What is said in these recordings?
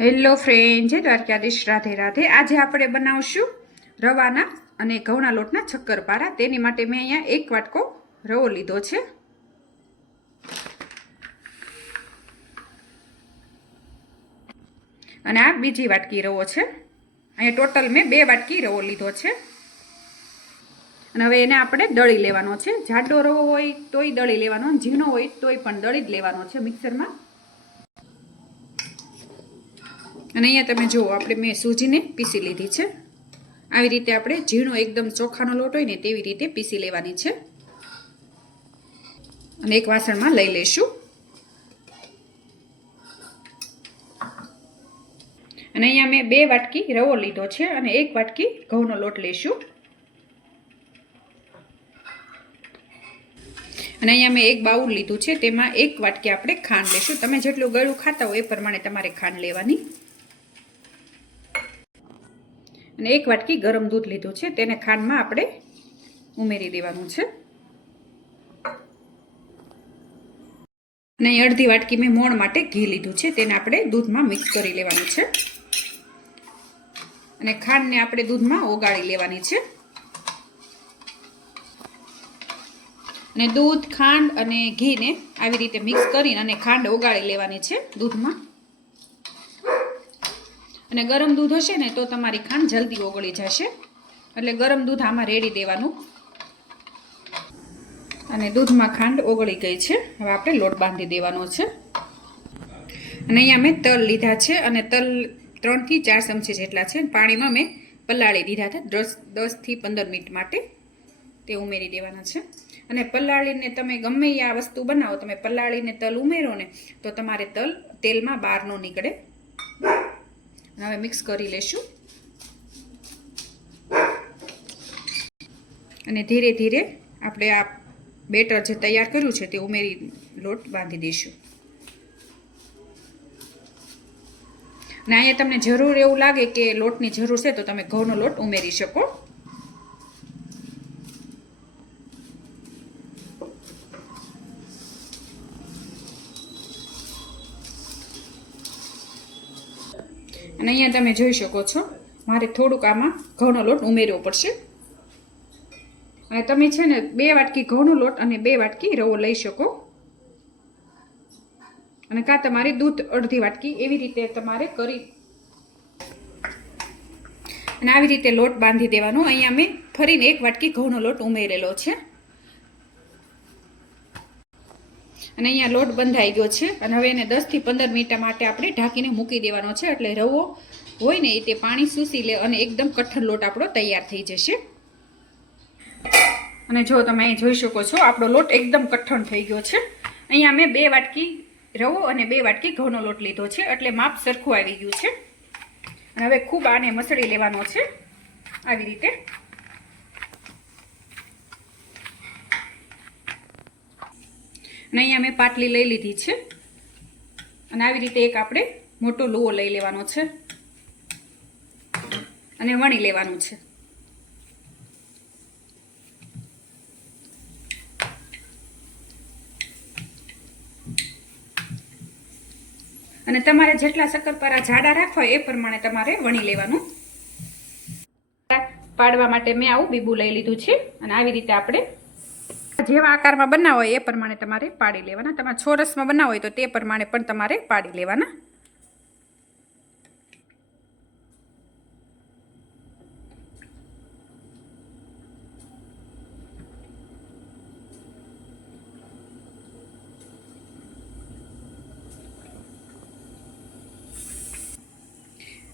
Hello friend જય દ્વારકાધીશ. રાધે રાધે. આજે આપણે બનાવશું રવાના અને ઘઉંના લોટના શક્કરપારા તેની માટે મેં અહીંયા એક વાટકો રવો લીધો છે. અને આ બીજી વાટકી રવો છે. અહીંયા ટોટલ મેં બે વાટકી રવો લીધો છે. અને હવે એને આપણે દળી લેવાનો છે. જાડો રવો હોય તોય દળી લેવાનો ઝીણો હોય તોય પણ દળી જ લેવાનો છે મિક્સરમાં. અને અહીંયા તમે જુઓ, આપણે મેં સૂજીને પીસી લીધી છે. આવી રીતે આપણે ઝીણો એકદમ ચોખાનો લોટ હોય ને તેવી રીતે પીસી લેવાની છે. અને એક વાસણમાં લઈ લઈશું. અને અહીંયા મેં બે વાટકી રવો લીધો છે અને એક વાટકી ઘઉંનો લોટ લઈશું. અને અહીંયા મેં એક બાઉલ લીધું છે, તેમાં એક વાટકી આપણે ખાંડ લઈશું. તમે જેટલું ગળું ખાતા હોય એ પ્રમાણે તમારે ખાંડ લેવાની. અને એક વાટકી ગરમ દૂધ લીધું છે. તેને ખાંડમાં આપણે ઉમેરી દેવાનું છે. અને અડધી વાટકી મેં મોણ માટે ઘી લીધું છે. તેને આપણે દૂધમાં મિક્સ કરી લેવાનું છે. અને ખાંડને આપણે દૂધમાં ઓગાળી લેવાની છે. અને દૂધ, ખાંડ અને ઘીને આવી રીતે મિક્સ કરીને અને ખાંડ ઓગાળી લેવાની છે દૂધમાં. અને ગરમ દૂધ હશે ને તો તમારી ખાંડ જલ્દી ઓગળી જશે. એટલે ગરમ દૂધ આમાં રેડી દેવાનું. અને દૂધમાં ખાંડ ઓગળી ગઈ છે. હવે આપણે લોટ બાંધી દેવાનો છે. અને અહીંયા મેં તલ લીધા છે અને તલ ત્રણથી ચાર ચમચી જેટલા છે. પાણીમાં મેં પલાળી દીધા હતા દસ, દસથી પંદર મિનિટ માટે. તે ઉમેરી દેવાના છે. અને પલાળીને તમે ગમે આ વસ્તુ બનાવો, તમે પલાળીને તલ ઉમેરો ને, તો તમારે તલ તેલમાં બહાર ન નીકળે. હવે મિક્સ કરી લેશું. અને ધીરે ધીરે આપણે આ બેટર જે તૈયાર કર્યું છે તે ઉમેરી લોટ બાંધી દઈશું. અને અહીંયા તમને જરૂર એવું લાગે કે લોટની જરૂર છે તો તમે ઘઉંનો લોટ ઉમેરી શકો. અને અહીંયા તમે જોઈ શકો છો, મારે થોડુંક આમાં ઘઉંનો લોટ ઉમેરવો પડશે. અને તમે છે ને બે વાટકી ઘઉંનો લોટ અને બે વાટકી રવો લઈ શકો. અને કાં તમારે દૂધ અડધી વાટકી એવી રીતે તમારે કરી અને આવી રીતે લોટ બાંધી દેવાનો. અહીંયા મેં ફરીને એક વાટકી ઘઉંનો લોટ ઉમેરેલો છે. અને અહીંયા લોટ બંધાઈ ગયો છે. અને હવે એને દસથી પંદર મિનિટ માટે આપણે ઢાંકીને મૂકી દેવાનો છે. એટલે રવો હોય ને એ તે પાણી સૂસી લે અને એકદમ કઠણ લોટ આપણો તૈયાર થઈ જશે. અને જો તમે અહીં જોઈ શકો છો, આપણો લોટ એકદમ કઠણ થઈ ગયો છે. અહીંયા મેં બે વાટકી રવો અને બે વાટકી ઘઉંનો લોટ લીધો છે. એટલે માપ સરખું આવી ગયું છે. અને હવે ખૂબ આને મસળી લેવાનો છે. આવી રીતે. અને અહીંયા મેં પાટલી લઈ લીધી છે. અને આવી રીતે એક આપણે મોટો લુવો લઈ લેવાનો છે. અને વણી લેવાનું છે. અને તમારે જેટલા શક્કરપારા જાડા રાખવા એ પ્રમાણે તમારે વણી લેવાનું. પાડવા માટે મેં આવું બીબું લઈ લીધું છે. અને આવી રીતે આપણે જેવા આકારમાં બનાવો હોય એ પ્રમાણે તમારે પાડી લેવાના. તમારે છોરસમાં બનાવો હોય તો તે પ્રમાણે પણ તમારે પાડી લેવાના.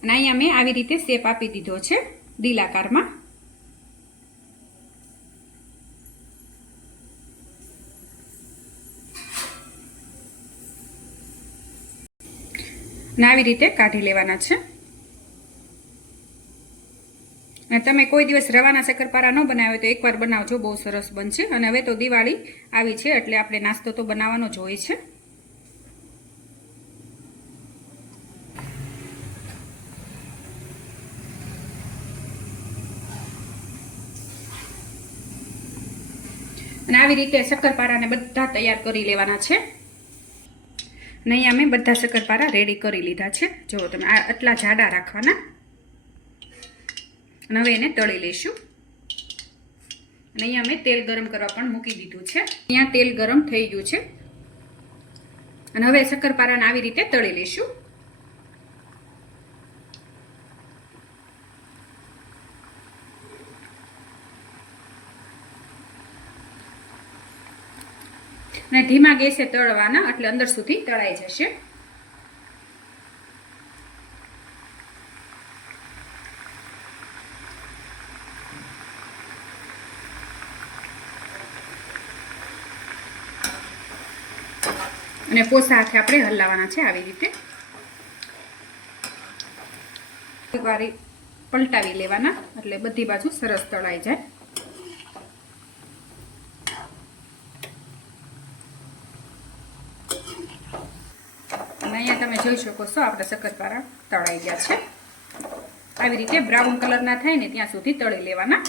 અને અહીંયા મેં આવી રીતે શેપ આપી દીધો છે દિલ અને આવી રીતે કાઢી લેવાના છે. અને તમે કોઈ દિવસ રવાના શક્કરપારા ન બનાવ્યો તો એકવાર બનાવજો, બહુ સરસ બનશે. અને હવે તો દિવાળી આવી છે, એટલે આપણે નાસ્તો તો બનાવવાનો જ હોય છે. અને આવી રીતે શક્કરપારાને બધા તૈયાર કરી લેવાના છે. અને અહીંયા મેં બધા શક્કરપારા રેડી કરી લીધા છે. જો તમે, આ આટલા જાડા રાખવાના. અને હવે એને તળી લઈશું. અને અહીંયા મેં તેલ ગરમ કરવા પણ મૂકી દીધું છે. અહીંયા તેલ ગરમ થઈ ગયું છે. અને હવે શક્કરપારાને આવી રીતે તળી લઈશું. અને ધીમા ગેસે તળવાના, એટલે અંદર સુધી તળાઈ જશે. અને પોસા હાથે આપણે હલાવવાના છે આવી રીતે. એક પલટાવી લેવાના, એટલે બધી બાજુ સરસ તળાઈ જાય. અહીંયા તમે જોઈ શકો છો, આપણા શક્કરપારા તળાઈ ગયા છે. આવી રીતે બ્રાઉન કલરના થાય ને ત્યાં સુધી તળી લેવાના.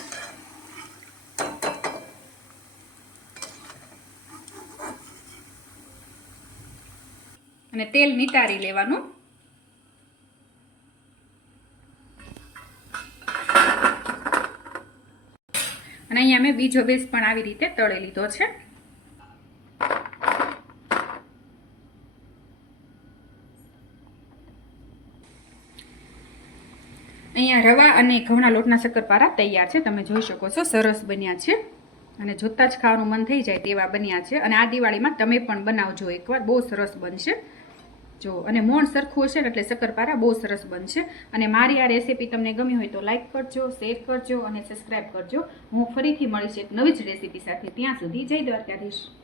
અને તેલ નિતારી લેવાનું. અને અહીંયા મેં બીજો બેસ પણ આવી રીતે તળી લીધો છે. અહીંયા રવા અને ઘઉંના લોટના શક્કરપારા તૈયાર છે. તમે જોઈ શકો છો, સરસ બન્યા છે. અને જોતાં જ ખાવાનું મન થઈ જાય તેવા બન્યા છે. અને આ દિવાળીમાં તમે પણ બનાવજો એકવાર, બહુ સરસ બનશે. જો, અને મોણ સરખું હશે એટલે શક્કરપારા બહુ સરસ બનશે. અને મારી આ રેસીપી તમને ગમી હોય તો લાઇક કરજો, શેર કરજો અને સબસ્ક્રાઈબ કરજો. હું ફરીથી મળીશ એક નવી જ રેસીપી સાથે. ત્યાં સુધી જય દ્વારકાધીશ.